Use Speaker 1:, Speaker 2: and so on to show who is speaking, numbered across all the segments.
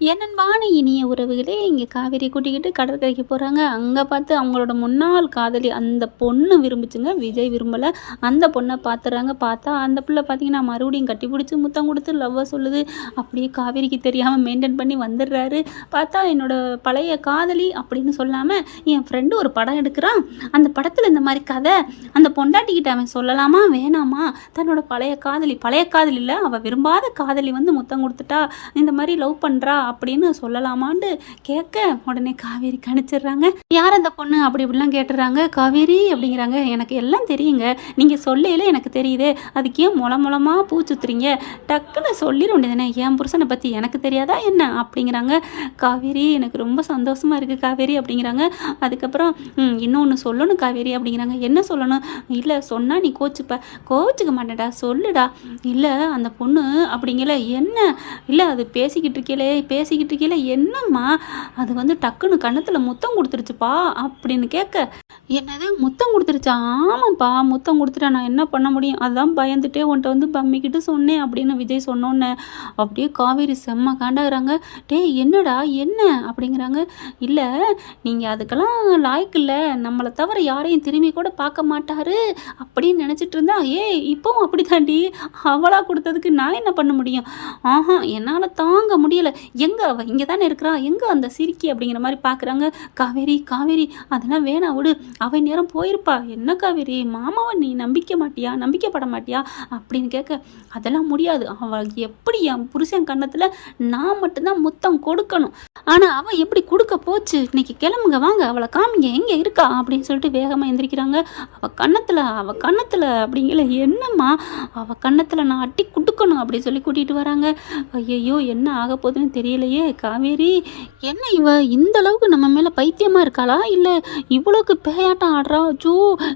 Speaker 1: என்னன்பான இனிய உறவுகளே இங்கே காவேரி கூட்டிக்கிட்டு கடற்கரைக்கு போகிறாங்க அங்கே பார்த்து அவங்களோட முன்னாள் காதலி அந்த பொண்ணு விரும்பிச்சுங்க. விஜய் விரும்பலை. அந்த பொண்ணை பார்த்துறாங்க பார்த்தா அந்த பிள்ளை பார்த்தீங்கன்னா மறுபடியும் கட்டி பிடிச்சி முத்தம் கொடுத்து லவ்வாக சொல்லுது. அப்படியே காவேரிக்கு தெரியாமல் மெயின்டைன் பண்ணி வந்துடுறாரு. பார்த்தா என்னோட பழைய காதலி அப்படின்னு சொல்லாமல் என் ஃப்ரெண்டு ஒரு படம் எடுக்கிறான். அந்த படத்தில் இந்த மாதிரி கதை அந்த பொண்டாட்டிக்கிட்ட அவன் சொல்லலாமா? வேணாமா? தன்னோட பழைய காதலி பழைய காதலியில் அவள் விரும்பாத காதலி வந்து முத்தம் கொடுத்துட்டா இந்த மாதிரி லவ் பண்ணுறா அப்படின்னு சொல்லலாமான்னு கேட்க உடனே காவேரி கணிச்சிடுறாங்க. யார் அந்த பொண்ணு? அப்படி இப்படிலாம் கேட்டுறாங்க. காவேரி அப்படிங்கிறாங்க. எனக்கு எல்லாம் தெரியுங்க. நீங்கள் சொல்லையில எனக்கு தெரியுது. அதுக்கு ஏன் முள முளமாக பூ சுத்துறீங்க? டக்குன்னு சொல்லிட வேண்டியதுனே என் புருஷனை பற்றி எனக்கு தெரியாதா என்ன? அப்படிங்கிறாங்க. காவேரி எனக்கு ரொம்ப சந்தோஷமாக இருக்குது காவேரி அப்படிங்கிறாங்க. அதுக்கப்புறம் இன்னொன்று சொல்லணும் காவேரி அப்படிங்கிறாங்க. என்ன சொல்லணும்? இல்லை சொன்னால் நீ கோச்சுப்ப. கோச்சுக்க மாட்டேடா சொல்லுடா. இல்லை அந்த பொண்ணு அப்படிங்கல. என்ன? இல்லை அது பேசிக்கிட்டு இருக்கீங்களே பேசிக்கிட்டு இருக்கீங்களே என்னம்மா அது வந்து டக்குன்னு கன்னத்தில் முத்தம் கொடுத்துருச்சுப்பா அப்படின்னு கேட்க என்னது முத்தம் கொடுத்துருச்சா? ஆமாப்பா முத்தம் கொடுத்துட்டா நான் என்ன பண்ண முடியும்? அதான் பயந்துட்டே உன்ட்ட வந்து பம்மிக்கிட்டு சொன்னேன் அப்படின்னு விஜய் சொன்னோன்னே அப்படியே காவேரி செம்ம காண்டாகிறாங்க. டேய் என்னடா என்ன? அப்படிங்கிறாங்க. இல்லை நீங்கள் அதுக்கெல்லாம் லாய்க்கு இல்லை. நம்மளை தவிர யாரையும் திரும்பி கூட பார்க்க மாட்டாரு அப்படின்னு நினச்சிட்டு இருந்தா ஏய் இப்போவும் அப்படி தாண்டி அவளாக கொடுத்ததுக்கு நான் என்ன பண்ண முடியும்? ஆஹா என்னால் தாங்க முடியலை. எங்கே அவள் இங்கே தானே இருக்கிறா. எங்கே அந்த சிரிக்கி அப்படிங்கிற மாதிரி பார்க்குறாங்க காவேரி காவேரி அதெல்லாம் வேணாம் விடு. அவ நேரம் போயிருப்பா. என்ன காவேரி? மாமாவை நீ நம்பிக்க மாட்டியா? நம்பிக்கப்பட மாட்டியா? அப்படின்னு கேட்க அதெல்லாம் முடியாது. அவள் எப்படி என் புருஷன் கன்னத்தில் நான் மட்டும்தான் முத்தம் கொடுக்கணும்? ஆனால் அவள் எப்படி கொடுக்க போச்சு? இன்னைக்கு கிளம்புங்க வாங்க. அவளை காமிங்க. எங்கே இருக்கா? அப்படின்னு சொல்லிட்டு வேகமாக எந்திரிக்கிறாங்க. அவள் கன்னத்தில் அவள் கன்னத்தில் அப்படிங்கிற என்னம்மா? அவள் கன்னத்தில் நான் அட்டி கொடுக்கணும் அப்படின்னு சொல்லி கூட்டிகிட்டு வராங்க. ஐயையோ என்ன ஆக போகுதுன்னு தெரியலையே காவேரி. என்ன இவ? இந்த அளவுக்கு நம்ம மேலே பைத்தியமாக இருக்காளா? இல்லை இவ்வளோக்கு பேயாட்டம் ஆடுறா. ஜூ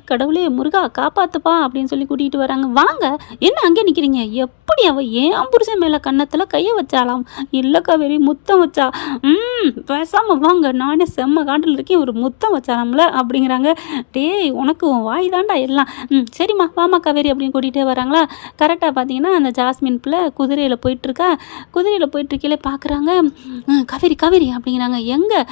Speaker 1: கடவுளே முருகா காப்பாத்துப்பா அப்படின்னு சொல்லி கூட்டிகிட்டு வராங்க. வாங்க என்ன அங்கே நிற்கிறீங்க எப்படி அவள் ஏன் புருஷன் மேலே கன்னத்தில் கையை வச்சாலாம் இல்லை காவேரி முத்தம் வச்சா. ம் பேசாமல் வாங்க நானே செம்ம காண்டில் இருக்கேன் ஒரு முத்தம் வச்சாலாம்ல அப்படிங்கிறாங்க. டேய் உனக்கு உன் வாய் தாண்டா எல்லாம். ம் சரிம்மா வாமா காவேரி அப்படின்னு கூட்டிகிட்டே வராங்களா. கரெக்டாக பார்த்தீங்கன்னா அந்த ஜாஸ்மின் பிள்ளை குதிரையில் போயிட்டுருக்கா. குதிரையில் போயிட்டுருக்கையில பார்க்குறாங்க காவேரி காவேரி அப்படிங்கிறாங்க. எங்கே?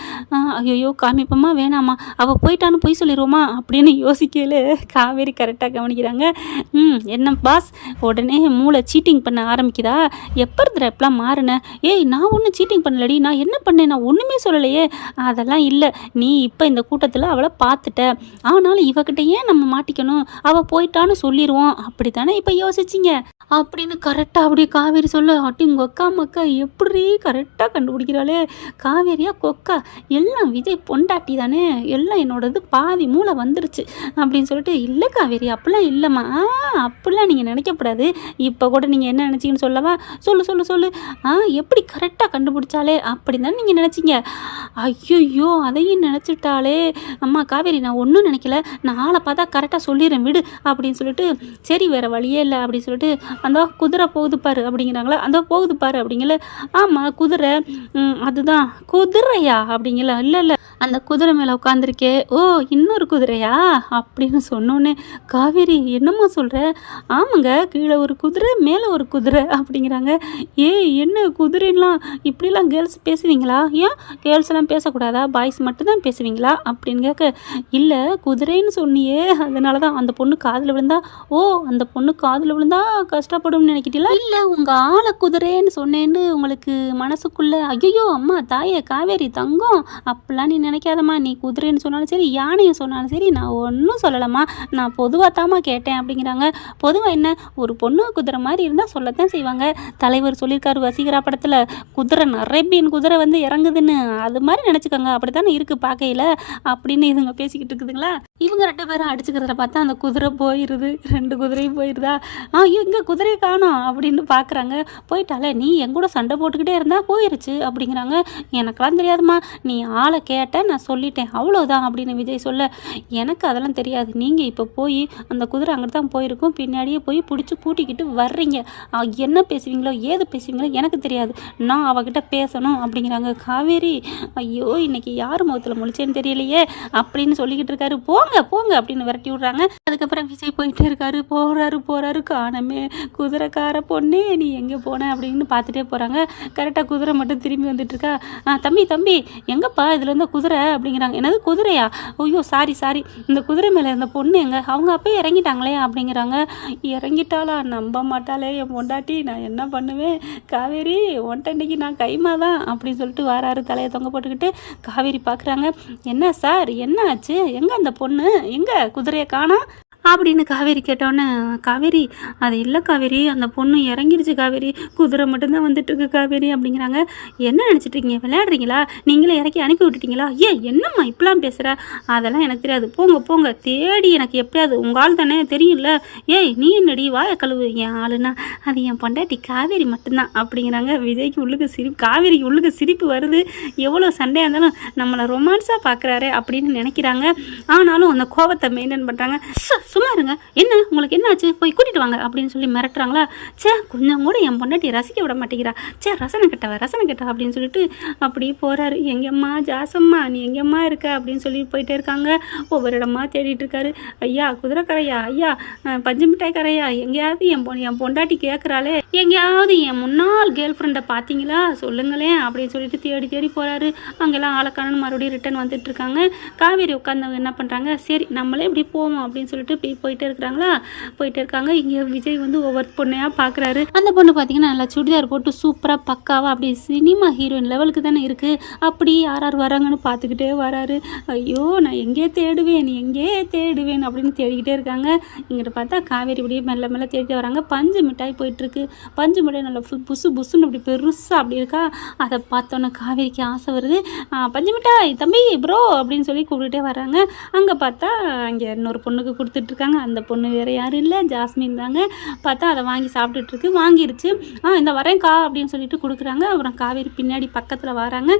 Speaker 1: ஐயோ காமிப்பம்மா வேணாமா அவள் போயிட்டான்னு போய் சொல்லிடுவோமா அப்படின்னு யோசிக்கல காவேரி கரெக்டாக கவனிக்கிறாங்க. ம் என்ன பாஸ் உடனே மூளை சீட்டிங் பண்ண ஆரம்பிக்குதா? எப்போ இருக்கிற எப்பலாம் ஏய் நான் ஒன்றும் சீட்டிங் பண்ணலடி. நான் என்ன பண்ணேன்? நான் ஒன்றுமே சொல்லலையே. அதெல்லாம் இல்லை. நீ இப்போ இந்த கூட்டத்தில் அவளை பார்த்துட்ட. ஆனாலும் இவகிட்ட ஏன் நம்ம மாட்டிக்கணும்? அவள் போயிட்டான்னு சொல்லிடுவோம் அப்படி தானே இப்போ யோசிச்சிங்க? அப்படின்னு கரெக்டாக அப்படியே காவேரி சொல்ல அட்டி கொக்கா மக்கா. எப்படி கரெக்டாக கண்டுபிடிக்கிறாளே? காவேரியா கொக்கா? எல்லாம் விஜய் பொண்டாட்டி தானே எல்லாம் என்னோடது பாதி மூளை வந்துருச்சு அப்படின்னு சொல்லிட்டு இல்லை காவேரி அப்படிலாம் இல்லைம்மா. ஆ அப்படிலாம் நீங்கள் நினைக்கக்கூடாது. இப்போ கூட நீங்கள் என்ன நினச்சிங்கன்னு சொல்லவா? சொல்லு சொல்லு சொல்லு. ஆ எப்படி கரெக்டாக கண்டுபிடிச்சாலே? அப்படி தானே நீங்கள் நினச்சிங்க. ஐயோ அதையும் நினச்சிட்டாலே அம்மா காவேரி நான் ஒன்றும் நினைக்கல. நான் ஆளை பார்த்தா கரெக்டாக சொல்லிடுறேன் விடு. அப்படின்னு சொல்லிட்டு சரி வேறு வழியே இல்லை. அப்படின்னு சொல்லிட்டு அந்த குதிரை போகுது பாரு. அப்படிங்கிறாங்களா? அந்த போகுது பாரு. அப்படிங்கல ஆமாம் குதிரை. அதுதான். குதிரையா? அப்படிங்கல இல்லை இல்லை. அந்த குதிரை மேலே உட்காந்துருக்கே ஓ இன்னொரு குதிரையா? அப்படின்னு சொன்னோன்னே காவேரி என்னம்மா சொல்கிற ஆமாங்க கீழே ஒரு குதிரை மேலே ஒரு குதிரை அப்படிங்கிறாங்க. ஏய் என்ன குதிரைலாம் இப்படிலாம் கேர்ள்ஸ் பேசுவீங்களா? ஏன் கேர்ள்ஸ் எல்லாம் பேசக்கூடாதா? பாய்ஸ் மட்டும்தான் பேசுவீங்களா? அப்படின்னு கேட்க இல்லை குதிரைன்னு சொன்னியே அதனால தான் அந்த பொண்ணு காதில் விழுந்தா. ஓ அந்த பொண்ணு காதில் விழுந்தா கஷ்டப்படும்னு நினைக்கிட்டீங்களா? இல்லை உங்கள் ஆளை குதிரைன்னு சொன்னேன்னு உங்களுக்கு மனசுக்குள்ளே ஐயோ அம்மா தாயே காவேரி தங்கம் அப்படிலாம் நீ நினைக்காதம்மா. நீ குதிரைன்னு சொன்னாலும் சரி யானையும் சொன்னாலும் சரி நான் ஒன்றும் சொல்லலம்மா. நான் பொதுவாக தாம்மா கேட்டேன் அப்படிங்கிறாங்க. பொதுவாக என்ன? ஒரு பொண்ணு குதிரை மாதிரி இருந்தால் சொல்லத்தான் செய்வாங்க. தலைவர் சொல்லியிருக்காரு வசீகரா படத்தில் குதிரை நரேபியன் குதிரை வந்து இறங்குதுன்னு. அது மாதிரி நினச்சிக்கோங்க. அப்படி தானே இருக்குது பார்க்கையில். அப்படின்னு இதுங்க பேசிக்கிட்டு இருக்குதுங்களா? இவங்க ரெண்டு பேரும் அடிச்சுக்கிறத பார்த்தா அந்த குதிரை போயிடுது ரெண்டு குதிரையும் போயிடுதா ஆ இங்கே குதிரையை காணும் அப்படின்னு பார்க்குறாங்க. போயிட்டாலே நீ என் கூட சண்டை போட்டுக்கிட்டே இருந்தால் போயிருச்சு அப்படிங்கிறாங்க. எனக்கெல்லாம் தெரியாதும்மா. நீ ஆளை கேட்ட நான் சொல்லிட்டேன். அவ்வளோதான் அப்படின்னு விஜய் சொல்ல எனக்கு அதெல்லாம் தெரியாது. நீங்கள் இப்போ போய் அந்த குதிரை அங்கிட்டு தான் போயிருக்கும். பின்னாடியே போய் பிடிச்சி கூட்டிக்கிட்டு வர்றீங்க. என்ன பேசுவீங்களோ ஏது பேசுவீங்களோ எனக்கு தெரியாது. நான் அவகிட்ட பேசணும் அப்படிங்கிறாங்க. காவேரி ஐயோ இன்னைக்கு யார் முகத்தில் முழிச்சேன்னு தெரியலையே அப்படின்னு சொல்லிக்கிட்டு இருக்காரு. போங்க போங்க அப்படின்னு விரட்டி விட்றாங்க. அதுக்கப்புறம் விஜய் போயிட்டே இருக்காரு. போகிறாரு போகிறாரு காணமே குதிரைக்கார பொண்ணே நீ எங்கே போன அப்படின்னு பார்த்துட்டே போகிறாங்க கரெக்டாக குதிரை மட்டும் திரும்பி வந்துட்டு இருக்கா. "ஆ, தம்பி தம்பி எங்கப்பா? இதில் இருந்த குதிரை அப்படிங்கிறாங்க. என்னது குதிரையா? ஐயோ சாரி சாரி இந்த குதிரை மேலே இருந்த பொண்ணு எங்க? அவங்க அப்போ இறங்கிட்டாங்களே அப்படிங்கிறாங்க. இறங்கிட்டாளா? நம்ப மாட்டாளே. என் பொண்டாட்டி நான் என்ன பண்ணுவேன்? காவேரி ஒன்ட்ட நான் கைமா தான் அப்படின்னு சொல்லிட்டு வாராரு தலையை தொங்க போட்டுக்கிட்டு காவேரி பார்க்குறாங்க என்ன சார்? என்ன ஆச்சு? எங்கே அந்த பொண்ணு? எங்கே குதிரையை காணா அப்படின்னு காவேரி கேட்டோன்னே காவேரி அது இல்லை காவேரி அந்த பொண்ணு இறங்கிருச்சு காவேரி குதிரை மட்டும்தான் வந்துட்டு இருக்கு காவேரி அப்படிங்கிறாங்க. என்ன நினச்சிட்டு இருக்கீங்க? விளையாடுறீங்களா? நீங்களே இறக்கி அனுப்பி விட்டுட்டீங்களா? ஏ என்னம்மா இப்படிலாம் பேசுகிற அதெல்லாம் எனக்கு தெரியாது. போங்க போங்க. தேடி எனக்கு எப்படியாவது உங்கள் ஆள் தானே தெரியும்ல. ஏய் நீ என்னடி? வாய கழுவு. என் ஆளுனா அது என் பொண்டாட்டி காவேரி மட்டும்தான் அப்படிங்கிறாங்க. விஜய்க்கு உள்ளுக்கு சிரிப்பு காவேரிக்கு உள்ளுக்கு சிரிப்பு வருது. எவ்வளோ சண்டையாக இருந்தாலும் நம்மளை ரொமான்ஸாக பார்க்குறாரு அப்படின்னு நினைக்கிறாங்க. ஆனாலும் அந்த கோபத்தை மெயின்டைன் பண்ணுறாங்க சும்மா இருங்க. என்ன? உங்களுக்கு என்னாச்சு? போய் கூட்டிட்டு வாங்க அப்படின்னு சொல்லி மிரட்டுறாங்களா? சே கொஞ்சம் கூட என் பொண்டாட்டி ரசிக்க விட மாட்டேங்கிறா. சே ரசனை கெட்டவ ரசனை கெட்டவ அப்படின்னு சொல்லிட்டு அப்படியே போகிறாரு எங்கம்மா ஜாசம்மா நீ எங்கம்மா இருக்க? அப்படின்னு சொல்லி போயிட்டே இருக்காங்க. ஒவ்வொரு இடமா தேடிட்டு இருக்காரு. ஐயா குதிரைக்கரையா? ஐயா பஞ்சு மிட்டாய் கரையா எங்கேயாவது என் பொ என் பொண்டாட்டி கேட்குறாளே எங்கேயாவது என் முன்னாள் கேர்ள் ஃப்ரெண்டை பார்த்தீங்களா சொல்லுங்களேன் அப்படின்னு சொல்லிட்டு தேடி தேடி போகிறாரு அங்கெல்லாம் ஆளக்கானு மறுபடியும் ரிட்டர்ன் வந்துட்டு இருக்காங்க. காவேரி உட்காந்தவங்க என்ன பண்ணுறாங்க சரி நம்மளே இப்படி போவோம் அப்படின்னு சொல்லிட்டு இப்படி போயிட்டே இருக்கிறாங்களா? போயிட்டே இருக்காங்க. இங்கே விஜய் வந்து ஒவ்வொரு பொண்ணையாக பார்க்குறாரு அந்த பொண்ணு பார்த்தீங்கன்னா நல்லா சுடிதார் போட்டு சூப்பராக பக்காவாக அப்படி சினிமா ஹீரோயின் லெவலுக்கு தானே இருக்குது அப்படி யார் யார் வராங்கன்னு பார்த்துக்கிட்டே வராரு. ஐயோ நான் எங்கே தேடுவேன்? எங்கே தேடுவேன்? அப்படின்னு தேடிக்கிட்டே இருக்காங்க. இங்கிட்ட பார்த்தா காவேரி இப்படியே மெல்ல மெல்ல தேடிட்டு வராங்க. பஞ்சு மிட்டாய் போயிட்டுருக்கு பஞ்சு மிட்டாய் நல்லா ஃபுல் புசு புசுன்னு அப்படி பெருசாக அப்படி இருக்கா? அதை பார்த்தோன்னே காவேரிக்கு ஆசை வருது. பஞ்சு மிட்டாய் தம்பி ப்ரோ அப்படின்னு சொல்லி கூப்பிட்டுட்டே வராங்க. அங்கே பார்த்தா அங்கே இன்னொரு பொண்ணுக்கு கொடுத்துட்டு இருக்காங்க அந்த பொண்ணு வேறு யாரும் இல்லை. ஜாஸ்மின் தாங்க. பார்த்தா அதை வாங்கி சாப்பிட்டுட்டு இருக்கு வாங்கிருச்சு. ஆ இந்த வரேன்க்கா அப்படின்னு சொல்லிட்டு கொடுக்குறாங்க. அப்புறம் காவேரி பின்னாடி பக்கத்தில் வராங்க.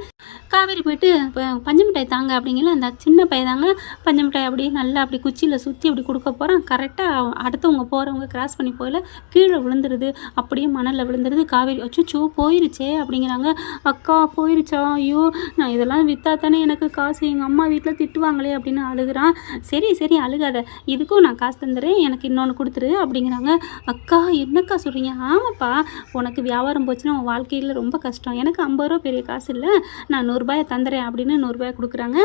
Speaker 1: காவேரி போயிட்டு இப்போ மிட்டாய் தாங்க அப்படிங்கிற அந்த சின்ன பையன் தாங்க. பஞ்சு மிட்டாய் அப்படியே நல்லா அப்படி குச்சியில் சுற்றி அப்படி கொடுக்க போகிறான் கரெக்டாக அடுத்தவங்க போகிறவங்க கிராஸ் பண்ணி போகல. கீழே விழுந்துருது. அப்படியே மணலில் விழுந்துருது. காவேரி அச்சோ போயிருச்சே அப்படிங்கிறாங்க. அக்கா போயிருச்சா? ஐயோ நான் இதெல்லாம் விற்றா தானே எனக்கு காசு. எங்கள் அம்மா வீட்டில் திட்டுவாங்களே அப்படின்னு அழுகிறான். சரி சரி அழுகாத. இதுக்கும் நான் காசு தந்துடுறேன் எனக்கு இன்னொன்று கொடுத்துரு அப்படிங்கிறாங்க. அக்கா என்னக்கா சொல்கிறீங்க ஆமாப்பா உனக்கு வியாபாரம் போச்சுன்னா உன் வாழ்க்கையில் ரொம்ப கஷ்டம். எனக்கு ஐம்பது ரூபா பெரிய காசு இல்லை. நான் நூறுரூபாயை தந்துடுறேன் அப்படின்னு நூறுரூபாய் கொடுக்குறாங்க.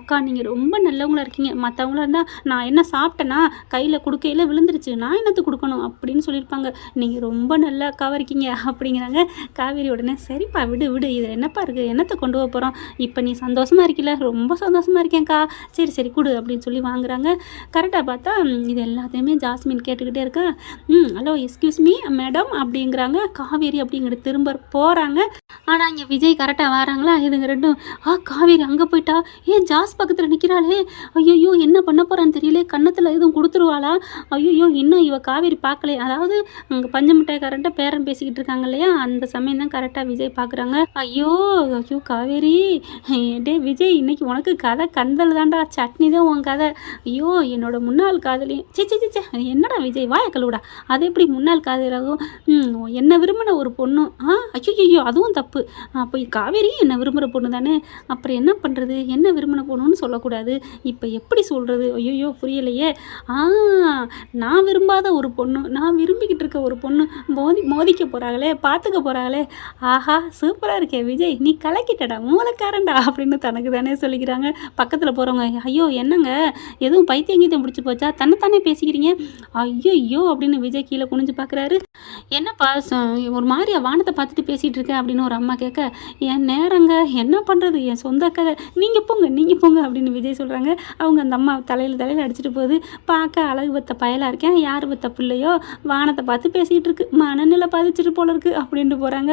Speaker 1: அக்கா நீங்கள் ரொம்ப நல்லவங்களா இருக்கீங்க. மற்றவங்களா இருந்தால் நான் என்ன சாப்பிட்டேன்னா கையில் கொடுக்கையில் விழுந்துருச்சு. நான் என்னத்துக்கு கொடுக்கணும் அப்படின்னு சொல்லியிருப்பாங்க. நீங்கள் ரொம்ப நல்ல அக்காவாக இருக்கீங்க அப்படிங்கிறாங்க. காவேரி உடனே சரிப்பா விடு விடு. இது என்னப்பா இருக்குது என்னத்தை கொண்டு போக போகிறோம் இப்போ நீ சந்தோஷமாக இருக்கில்ல? ரொம்ப சந்தோஷமாக இருக்கேன்க்கா. சரி சரி கொடு அப்படின்னு சொல்லி வாங்குறாங்க. கரெக்டாக பார்த்தா இது எல்லாத்தையுமே ஜாஸ்மின் கேட்டுக்கிட்டே இருக்கா ம் ஹலோ எஸ்கியூஸ் மீ மேடம் அப்படிங்கிறாங்க. காவேரி அப்படிங்கிற திரும்ப போகிறாங்க ஆனால் இங்கே விஜய் கரெக்டாக வராங்களா? இதுங்க ரெண்டும் ஆ காவேரி அங்கே போயிட்டா? ஏ ஜாஸ் பக்கத்தில் நிற்கிறாளே ஐயோ என்ன பண்ண போகிறான்னு தெரியல. கன்னத்தில் எதுவும் கொடுத்துருவாளா? ஐயோ இன்னும் இவ காவேரி பார்க்கலையே? அதாவது அங்கே பஞ்சு கரெக்டாக பேரன் பேசிக்கிட்டு இருக்காங்க இல்லையா? அந்த சமயம் தான் கரெக்டாக விஜய் பார்க்குறாங்க. ஐயோ ஐயோ காவேரி. டே விஜய் இன்னைக்கு உனக்கு கதை கந்தல் தான்டா. சட்னி தான் உன் கதை. ஐயோ என்னோட முன்னாள் கா காதலியும் சி சே சே என்னடா விஜய்? வாய கழுவுடா. அது எப்படி முன்னாள் காதலாகவும் என்னை என்ன விரும்பின ஒரு பொண்ணு. ஆ ஐயோ அதுவும் தப்பு. அப்போ காவேரியும் என்ன விரும்புகிற பொண்ணு தானே. அப்புறம் என்ன பண்ணுறது என்ன விரும்பின பொண்ணுன்னு சொல்லக்கூடாது. இப்போ எப்படி சொல்கிறது ஐயோ புரியலையே. ஆ நான் விரும்பாத ஒரு பொண்ணு நான் விரும்பிக்கிட்டு இருக்க ஒரு பொண்ணு மோதி மோதிக்க போகிறாங்களே பார்த்துக்க போகிறாங்களே ஆஹா சூப்பராக இருக்கே விஜய். நீ கலக்கிட்டடா மூளைக்காரன்டா அப்படின்னு தனக்கு தானே சொல்லிக்கிறாங்க. பக்கத்தில் போகிறவங்க ஐயோ என்னங்க? எதுவும் பைத்தியம் கீத்தியம் பிடிச்சி போச்சா? தன்னைத்தானே பேசிக்கிறீங்க? ஐயோ ஐயோ அப்படின்னு விஜய் கீழே குனிஞ்சு பார்க்குறாரு என்னப்பா ஒரு மாதிரியா வானத்தை பார்த்துட்டு பேசிகிட்டு இருக்கேன் அப்படின்னு ஒரு அம்மா கேட்க என் நேரங்க என்ன பண்ணுறது என் சொந்த கதை. நீங்கள் போங்க நீங்கள் போங்க அப்படின்னு விஜய் சொல்கிறாங்க அவங்க அந்த அம்மா தலையில் தலையில் அடிச்சிட்டு போகுது. பார்க்க அழகு பத்த பயலாக இருக்கேன். யார் பத்த பிள்ளையோ வானத்தை பார்த்து பேசிகிட்டு இருக்கு. மனநிலை பாதிச்சிட்டு போல இருக்கு அப்படின்ட்டு போகிறாங்க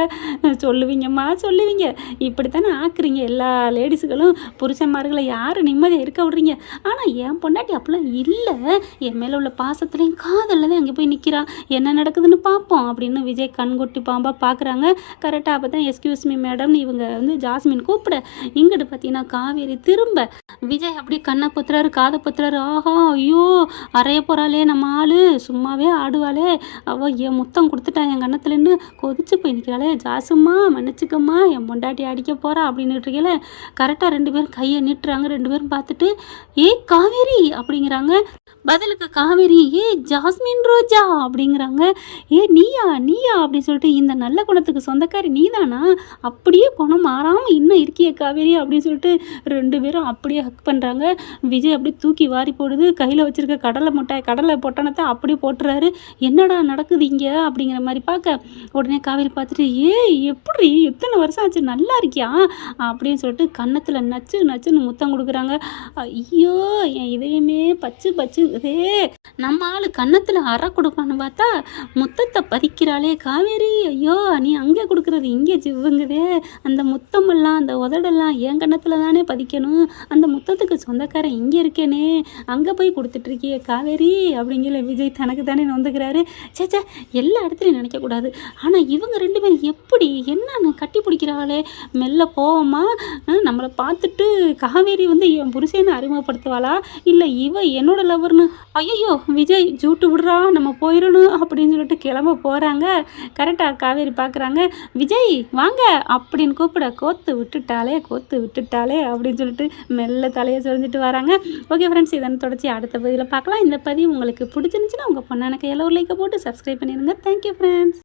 Speaker 1: சொல்லுவீங்கம்மா சொல்லுவீங்க. இப்படித்தானே ஆக்குறீங்க எல்லா லேடிஸுகளும். புருஷன்மார்களை யார் நிம்மதியாக இருக்க விடுறீங்க. ஆனால் என் பொண்டாட்டி அப்படிலாம் இல்லை. என் மேலே உள்ள பாசத்துலேயும் காதலில் தான் அங்கே போய் நிற்கிறா என்ன நடக்குதுன்னு பார்ப்போம் அப்படின்னு விஜய் கண்கொட்டி பாம்பாக பார்க்குறாங்க கரெக்டாக அப்போ தான் எஸ்கியூஸ் மீ மேடம்னு இவங்க வந்து ஜாஸ்மின் கூப்பிட. இங்கிட்டு பார்த்தீங்கன்னா காவேரி திரும்ப. விஜய் அப்படியே கண்ணை பொத்துறாரு காதை பொத்துறாரு. ஆஹா ஐயோ அறைய போகிறாளே நம்ம ஆளு. சும்மாவே ஆடுவாளே. அவள் என் முத்தம் கொடுத்துட்டா என் கண்ணத்துலேருந்து கொதிச்சு போய் நிற்கிறாளே ஜாசும்மா மன்னிச்சுக்கம்மா. என் பொண்டாட்டி அடிக்க போகிறா அப்படின்னு இருக்கல கரெக்டாக ரெண்டு பேரும் கையை நீட்டுறாங்க. ரெண்டு பேரும் பார்த்துட்டு ஏ காவேரி! அப்படிங்கிறாங்க. பதிலுக்கு காவேரி ஏ ஜாஸ்மின் ரோஜா அப்படிங்கிறாங்க. ஏ நீயா நீயா அப்படின்னு சொல்லிட்டு இந்த நல்ல குணத்துக்கு சொந்தக்காரி நீதானா? அப்படியே குணம் மாறாமல் இன்னும் இருக்கிய காவேரி அப்படின்னு சொல்லிட்டு ரெண்டு பேரும் அப்படியே ஹக் பண்ணுறாங்க விஜய் அப்படியே தூக்கி வாரி போடுது. கையில் வச்சுருக்க கடலை முட்டாய் கடலை பொட்டணத்தை அப்படியே போட்டுறாரு. என்னடா நடக்குது இங்கே? அப்படிங்கிற மாதிரி பார்க்க உடனே காவேரி பார்த்துட்டு ஏ எப்படி? எத்தனை வருஷம் ஆச்சு? நல்லா இருக்கியா? அப்படின்னு சொல்லிட்டு கன்னத்தில் நச்சு நச்சுன்னு முத்தம் கொடுக்குறாங்க. ஐயோ என் இதயமே பச்சு பச்சுதே நம்ம ஆள் கன்னத்தில் அற கொடுப்பான்னு பார்த்தா முத்தத்தை பதிக்கிறாளே காவேரி ஐயோ நீ அங்கே கொடுக்குறது இங்கே ஜிவ்வுங்குதே. அந்த முத்தமெல்லாம் அந்த உதடெல்லாம் என் கன்னத்தில் தானே பதிக்கணும். அந்த முத்தத்துக்கு சொந்தக்காரன் இங்கே இருக்கேனே. அங்கே போய் கொடுத்துட்ருக்கியே காவேரி அப்படிங்கிற விஜய் தனக்கு தானே நொந்துக்கிறாரு. சே எல்லா இடத்துலையும் நினைக்கக்கூடாது. ஆனால் இவங்க ரெண்டு பேரும் எப்படி என்னன்னு கட்டி பிடிக்கிறாளே. மெல்ல போவோமா நம்மளை பார்த்துட்டு காவேரி வந்து என் புருஷனை அறிமுகப்படுத்துவாளா? இல்லை இவ என்னோட லவர்னு ஐயோ விஜய் ஜூட்டு விடுறா நம்ம போயிடணும் அப்படின்னு சொல்லிட்டு கிளம்ப போகிறாங்க கரெக்டாக காவேரி பார்க்குறாங்க விஜய் வாங்க அப்படின்னு கூப்பிட கோத்து விட்டுட்டாலே கோத்து விட்டுட்டாலே அப்படின்னு சொல்லிட்டு மெல்ல தலையை சொரிஞ்சிட்டு வராங்க. ஓகே ஃப்ரெண்ட்ஸ் இதனை தொடர்ச்சி அடுத்த பதிவில் பார்க்கலாம். இந்த பதிவு உங்களுக்கு பிடிச்சிருந்துச்சுன்னா உங்கள் பொண்ணான கையில் ஒரு லைக்கை போட்டு சப்ஸ்கிரைப் பண்ணிடுங்க. Thank you friends